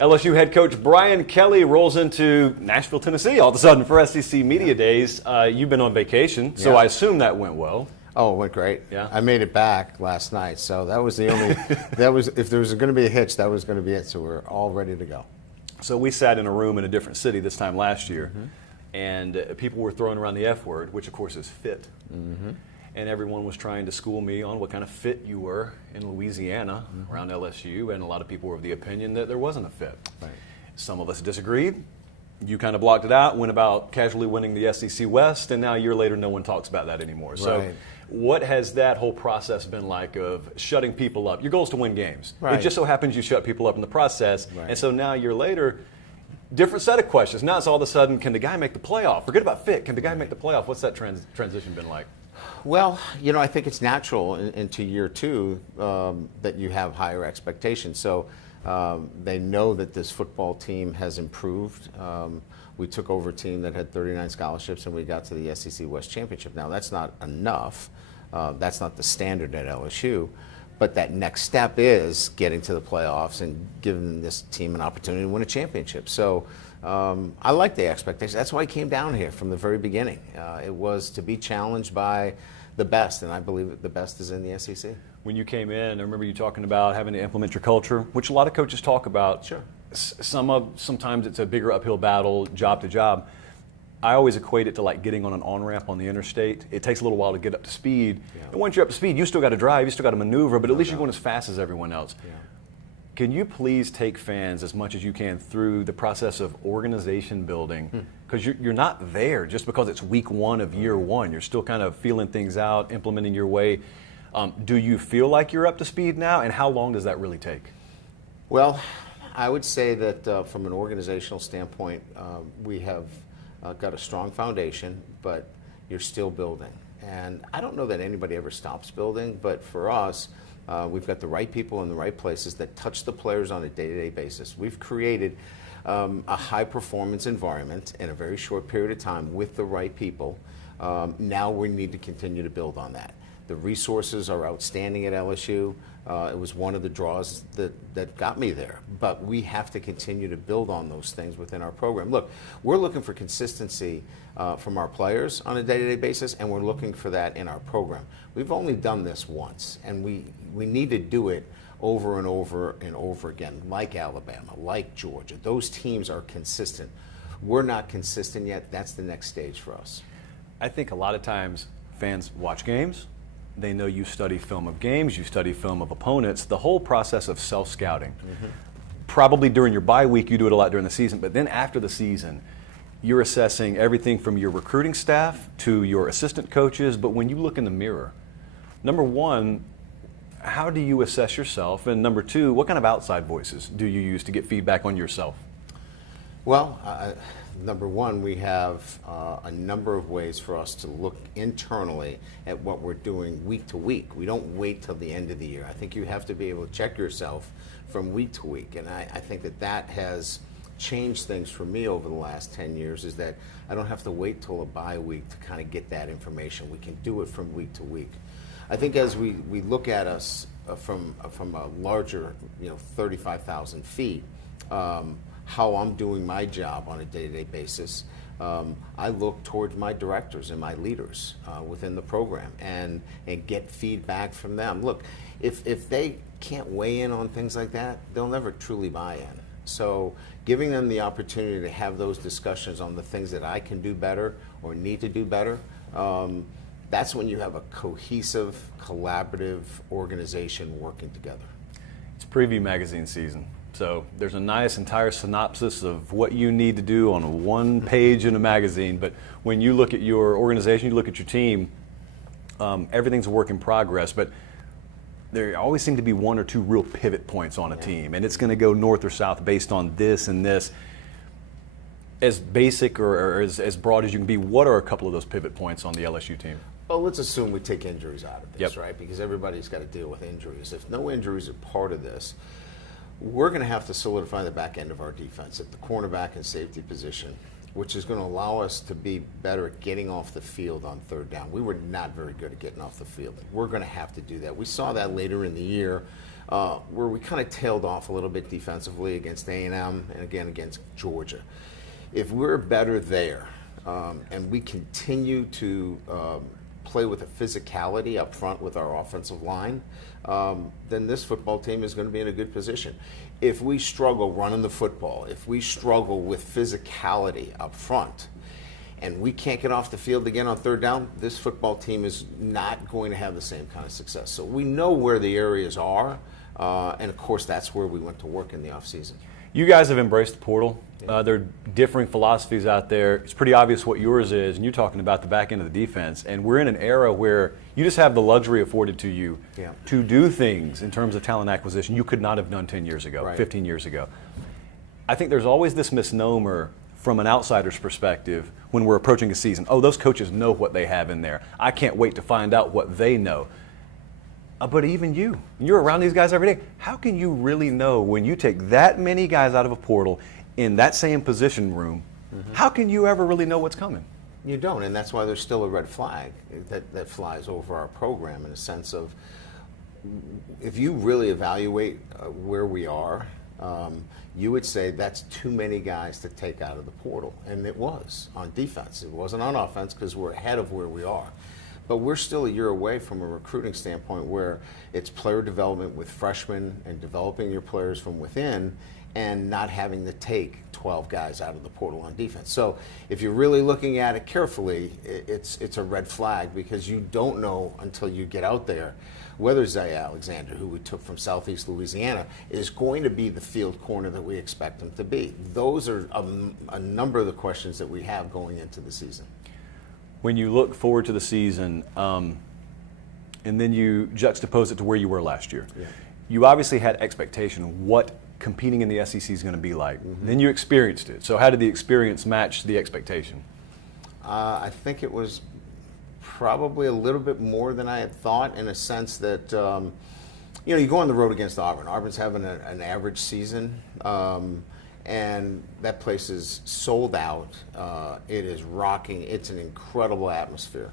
LSU head coach Brian Kelly rolls into Nashville, Tennessee all of a sudden for SEC Media Days. You've been on vacation, so I assume that went well. Oh, it went great. Yeah. I made it back last night, so that was the only, if there was going to be a hitch, that was going to be it, so we're all ready to go. So we sat in a room in a different city this time last year, and people were throwing around the F word, which of course is fit. And everyone was trying to school me on what kind of fit you were in Louisiana around LSU, and a lot of people were of the opinion that there wasn't a fit. Right. Some of us disagreed. You kind of blocked it out, went about casually winning the SEC West, and now a year later no one talks about that anymore. So what has that whole process been like of shutting people up? Your goal is to win games. Right. It just so happens you shut people up in the process, and so now a year later, different set of questions. Now it's all of a sudden, can the guy make the playoff? Forget about fit. Can the guy make the playoff? What's that transition been like? Well, I think it's natural into year two that you have higher expectations. So they know that this football team has improved. We took over a team that had 39 scholarships, and we got to the SEC West Championship. Now, that's not enough. That's not the standard at LSU. But that next step is getting to the playoffs and giving this team an opportunity to win a championship. So I like the expectation. That's why I came down here from the very beginning. It was to be challenged by the best, and I believe that the best is in the SEC. When you came in, I remember you talking about having to implement your culture, which a lot of coaches talk about. Sure. Sometimes it's a bigger uphill battle, job to job. I always equate it to like getting on an on-ramp on the interstate. It takes a little while to get up to speed. And once you're up to speed, you still got to drive, you still got to maneuver, but at least you're going as fast as everyone else. Can you please take fans as much as you can through the process of organization building? Because you're not there just because it's week one of year one. You're still kind of feeling things out, implementing your way. Do you feel like you're up to speed now, and how long does that really take? Well, I would say that from an organizational standpoint, we have got a strong foundation, but you're still building. And I don't know that anybody ever stops building, but for us, we've got the right people in the right places that touch the players on a day-to-day basis. We've created a high-performance environment in a very short period of time with the right people. Now we need to continue to build on that. The resources are outstanding at LSU. It was one of the draws that got me there. But we have to continue to build on those things within our program. Look, we're looking for consistency from our players on a day-to-day basis, and we're looking for that in our program. We've only done this once, and we need to do it over and over and over again, like Alabama, like Georgia. Those teams are consistent. We're not consistent yet. That's the next stage for us. I think a lot of times fans watch games. They know you study film of games, you study film of opponents, the whole process of self-scouting. Probably during your bye week, you do it a lot during the season, but then after the season, you're assessing everything from your recruiting staff to your assistant coaches. But when you look in the mirror, number one, how do you assess yourself? And number two, what kind of outside voices do you use to get feedback on yourself? Well, number one, we have a number of ways for us to look internally at what we're doing week to week. We don't wait till the end of the year. I think you have to be able to check yourself from week to week. And I think that has changed things for me over the last 10 years, is that I don't have to wait till a bye week to kind of get that information. We can do it from week to week. I think as we look at us from a larger, 35,000 feet, how I'm doing my job on a day-to-day basis, I look towards my directors and my leaders within the program and get feedback from them. Look, if they can't weigh in on things like that, they'll never truly buy in. So giving them the opportunity to have those discussions on the things that I can do better or need to do better, that's when you have a cohesive, collaborative organization working together. It's preview magazine season. So there's a nice entire synopsis of what you need to do on one page in a magazine. But when you look at your organization, you look at your team, everything's a work in progress. But there always seem to be one or two real pivot points on a team. And it's going to go north or south based on this and this. As basic or as broad as you can be, what are a couple of those pivot points on the LSU team? Well, let's assume we take injuries out of this, right? Because everybody's got to deal with injuries. If no injuries are part of this, we're going to have to solidify the back end of our defense at the cornerback and safety position, which is going to allow us to be better at getting off the field on third down. We were not very good at getting off the field. We're going to have to do that. We saw that later in the year where we kind of tailed off a little bit defensively against A&M and again against Georgia. If we're better there and we continue to play with a physicality up front with our offensive line, then this football team is going to be in a good position. If we struggle running the football, if we struggle with physicality up front, and we can't get off the field again on third down, this football team is not going to have the same kind of success. So we know where the areas are, and of course that's where we went to work in the offseason. You guys have embraced the portal. There are differing philosophies out there. It's pretty obvious what yours is, and you're talking about the back end of the defense. And we're in an era where you just have the luxury afforded to you to do things in terms of talent acquisition you could not have done 10 years ago, 15 years ago. I think there's always this misnomer from an outsider's perspective when we're approaching a season. Oh, those coaches know what they have in there. I can't wait to find out what they know. But even you're around these guys every day. How can you really know when you take that many guys out of a portal in that same position room? How can you ever really know what's coming? You don't, and that's why there's still a red flag that flies over our program in a sense of, if you really evaluate where we are, you would say that's too many guys to take out of the portal. And it was on defense. It wasn't on offense because we're ahead of where we are. But we're still a year away from a recruiting standpoint where it's player development with freshmen and developing your players from within and not having to take 12 guys out of the portal on defense. So if you're really looking at it carefully, it's a red flag because you don't know until you get out there whether Zay Alexander, who we took from Southeast Louisiana, is going to be the field corner that we expect him to be. Those are a number of the questions that we have going into the season. When you look forward to the season, and then you juxtapose it to where you were last year, you obviously had expectation of what competing in the SEC is going to be like. Then you experienced it. So how did the experience match the expectation? I think it was probably a little bit more than I had thought, in a sense that, you go on the road against Auburn. Auburn's having an average season. And that place is sold out. It is rocking. It's an incredible atmosphere.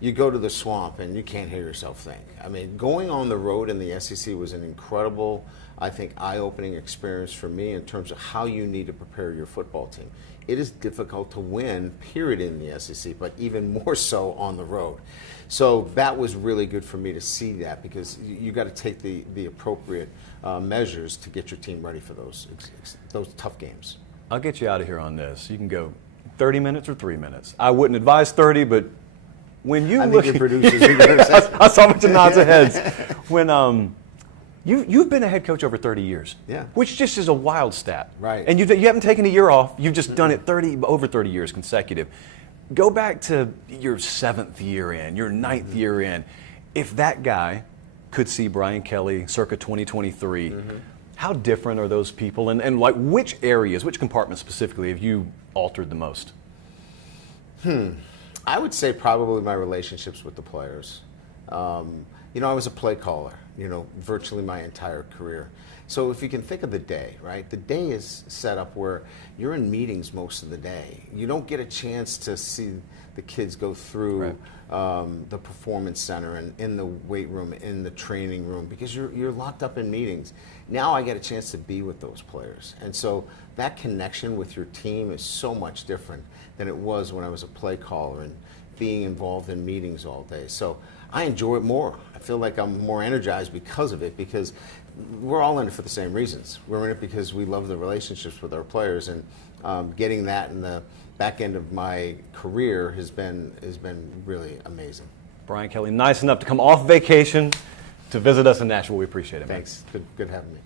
You go to the Swamp and you can't hear yourself think. I mean, going on the road in the SEC was an incredible, I think, eye-opening experience for me in terms of how you need to prepare your football team. It is difficult to win, period, in the SEC, but even more so on the road. So that was really good for me to see that, because you got to take the appropriate measures to get your team ready for those tough games. I'll get you out of here on this. You can go 30 minutes or 3 minutes. I wouldn't advise 30, but when you look at producers, I saw a bunch of nods of heads. When you've been a head coach over 30 years, which just is a wild stat. Right. And you haven't taken a year off. You've just done it over 30 years consecutive. Go back to your 7th year in, your 9th year in. If that guy could see Brian Kelly circa 2023, how different are those people? And like, which areas, which compartments specifically have you altered the most? I would say probably my relationships with the players. I was a play caller, virtually my entire career. So if you can think of the day, right? The day is set up where you're in meetings most of the day. You don't get a chance to see the kids go through the performance center and in the weight room, in the training room, because you're locked up in meetings. Now I get a chance to be with those players. And so that connection with your team is so much different than it was when I was a play caller and being involved in meetings all day. So I enjoy it more. I feel like I'm more energized because of it, because we're all in it for the same reasons. We're in it because we love the relationships with our players, and getting that in the back end of my career has been really amazing. Brian Kelly, nice enough to come off vacation to visit us in Nashville. We appreciate it, man. Thanks. Good having me.